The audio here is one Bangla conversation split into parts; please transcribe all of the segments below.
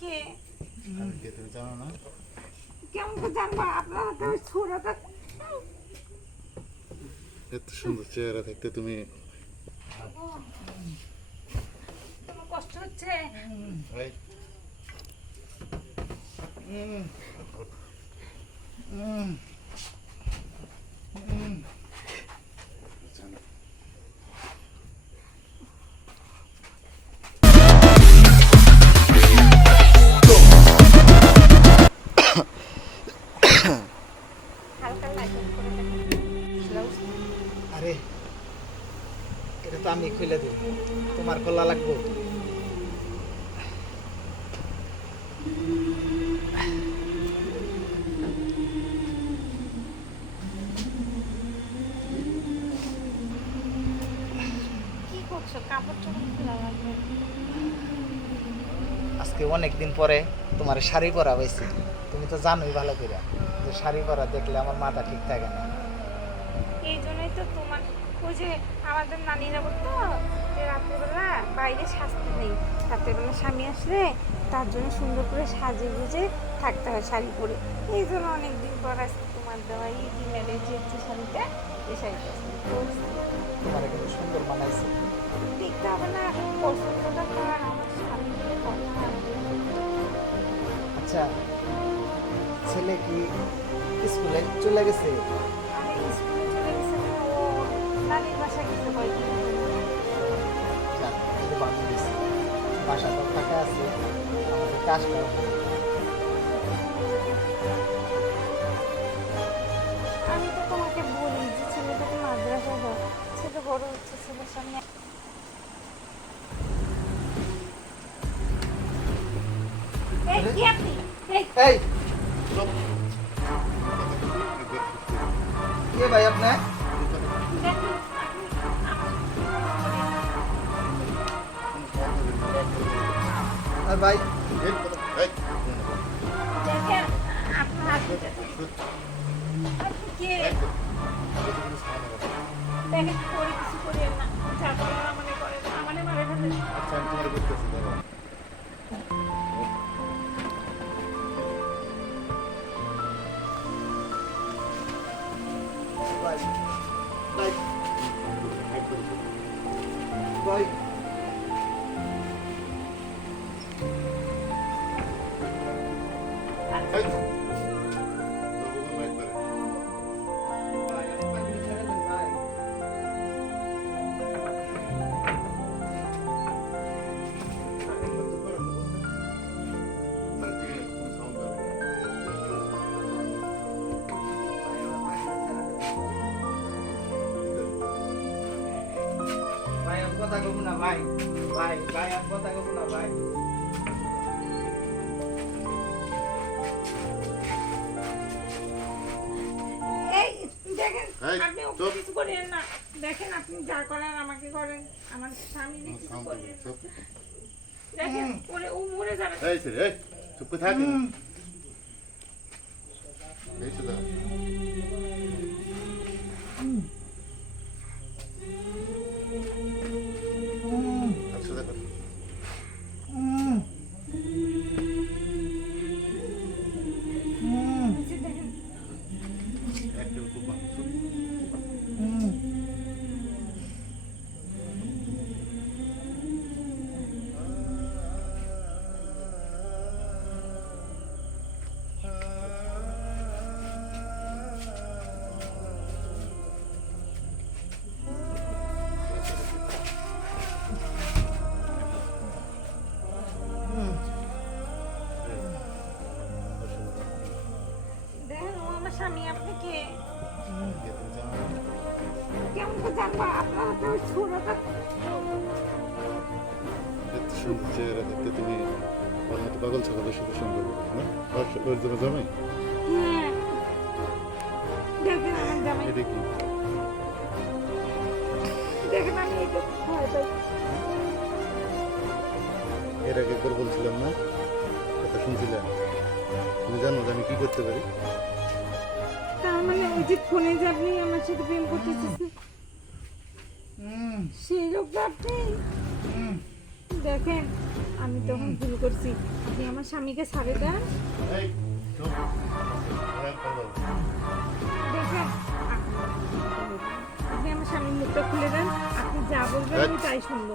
কে? আমি কে তুমি জানো না? কেমন করে জানব? আপনারা ওই এত সুন্দর চেহারা থাকতে তুমি। তোমার কষ্ট হচ্ছে? এই, জানো। আজকে অনেক দিন পরে তোমার শাড়ি পরা হয়েছে। তুমি তো জানোই ভালো করে যে শাড়ি পরা দেখলে আমার মাথা ঠিক থাকে না। এই জন্যই তো তোমার ওই যে আমাদের নানিরা বলতো যে রাত্রেবেলা বাইরে শাস্তি নেই। রাত্রেবেলা স্বামী আসলে তার জন্য সুন্দর করে সাজে গুজে থাকতে হয় শাড়ি পরে। এই জন্য অনেকদিন পর আজকে তোমার দেওয়া এই এই যে যে শাড়িটা এই শাড়িটা। তোমার কিন্তু সুন্দর মানাইছে। দেখতে হবে না পছন্দটা করার আমার স্বামীর কথা আচ্ছা ছেলে কি স্কুলে চলে গেছে? বাসা তো ফাঁকা আছে আমাদের কাজ কে ভাই আপনার আর ভাই? এই কথা, ভাই ভাই একদম। কথা কব না ভাই ভাই ভাই আমি কথা কব না ভাই দেখেন, আপনি ওকে চুপ। কিছু করিয়েন না। দেখেন আপনি যা করেন আমাকে করেন আমার স্বামী। দেখেন ওরে ও মরে যাবে এই ছেলে, এই, চুপ করে থাক। po ba? চেহারা দেখতে তুমি ওর মতো পাগল ছাগলের সাথে জন্য হ্যাঁ এর আগে একবার বলছিলাম না কথা শুনছিলাম তুমি জানো আমি কি করতে পারি তার মানে ওই যে ফোনে যে আপনি আমার সাথে প্রেম করতে চেয়েছেন সেই লোকটা আপনি দেখেন আমি তখন ভুল করছি। আপনি আমার স্বামীকে ছাড়ে দেন। দেখেন আপনি আমার স্বামীর মুখটা খুলে দেন। আপনি যা বলবেন আমি তাই শুনব।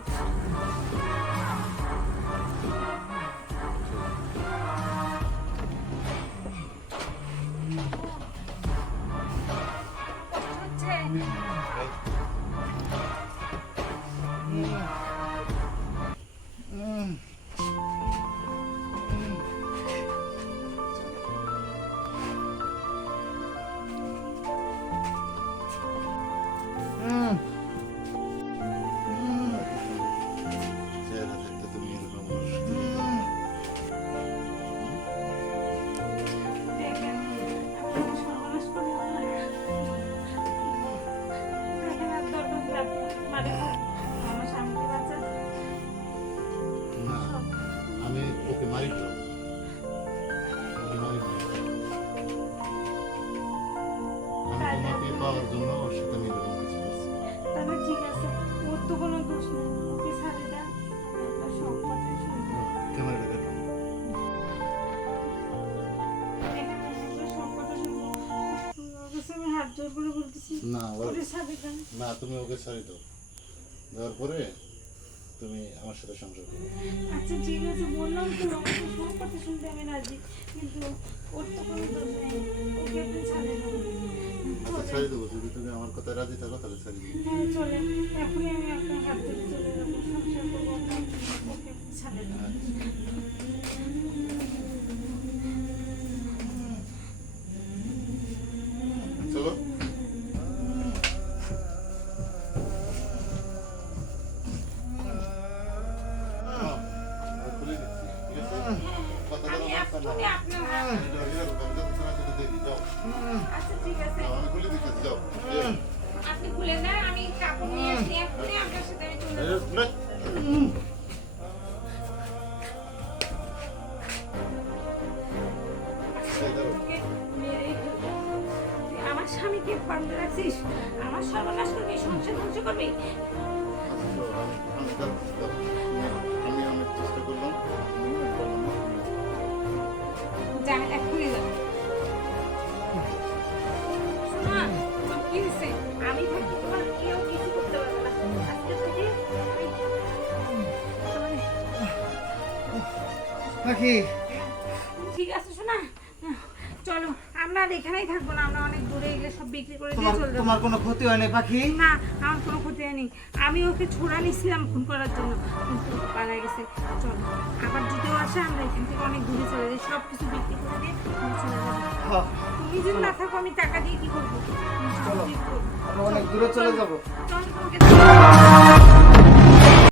হচ্ছে? উম, চেহারা তোমাকে পাওয়ার জন্য ওর সাথে আমি এরকম কিছু করছি তাহলে ঠিক আছে ওর তো কোনো দোষ নেই ওকে ছাড়ে দেন সব শুনব ক্যামেরাটা কথা শুনব না তুমি ওকে ছাড়ি দাও। দেওয়ার পরে তুমি আমার সাথে সংযোগ করো। আচ্ছা ঠিক আছে বললাম তো ফোন করতে শুনতে আমি রাজি কিন্তু ওর তো কোনো দোষ নেই ওকে আপনি ছাড়ে দেবো। আচ্ছা ছাড়ি দেবো যদি তুমি আমার কথায় রাজি থাকো তাহলে ছাড়ে দেবো। হ্যাঁ চলে এখনই আমি যাও। আচ্ছা ঠিক আছে। আপনি খুলে আমি কাপড় নিয়ে আসি আপনার সাথে আমি চলে যাব। আমার স্বামীকে বান্ধে রাখছিস? আমার সর্বনাশ করবি সংসার ধ্বংস করবি? যা এখনই যা শোনা তোর কি হয়েছে? আমি থাকি তোমার কেউ কিছু করতে পারবে না। আজকে থেকে আমি- আমি- পাখি। ঠিক আছে শোনা। চলো। আমরা আর এখানেই থাকব না আমরা অনেক দূরে গিয়ে সব বিক্রি করে দিয়ে তোমার চলে যাব। তোমার কোনো ক্ষতি হয়নি পাখি? না আমার কোনো ক্ষতি হয়নি। আমি ওকে ছোড়া নিছিলাম খুন করার জন্য। কিন্তু পালা গেছে। চলো আবার যদিও আসে আমরা এখান থেকে অনেক দূরে চলে যাই। সব কিছু বিক্রি করে দিয়ে আমরা চলে যাব। হ্যাঁ, তুমি যদি না থাকো আমি টাকা দিয়ে কি করব? চলো। আমরা অনেক দূরে চলে যাব। চলো তোমাকে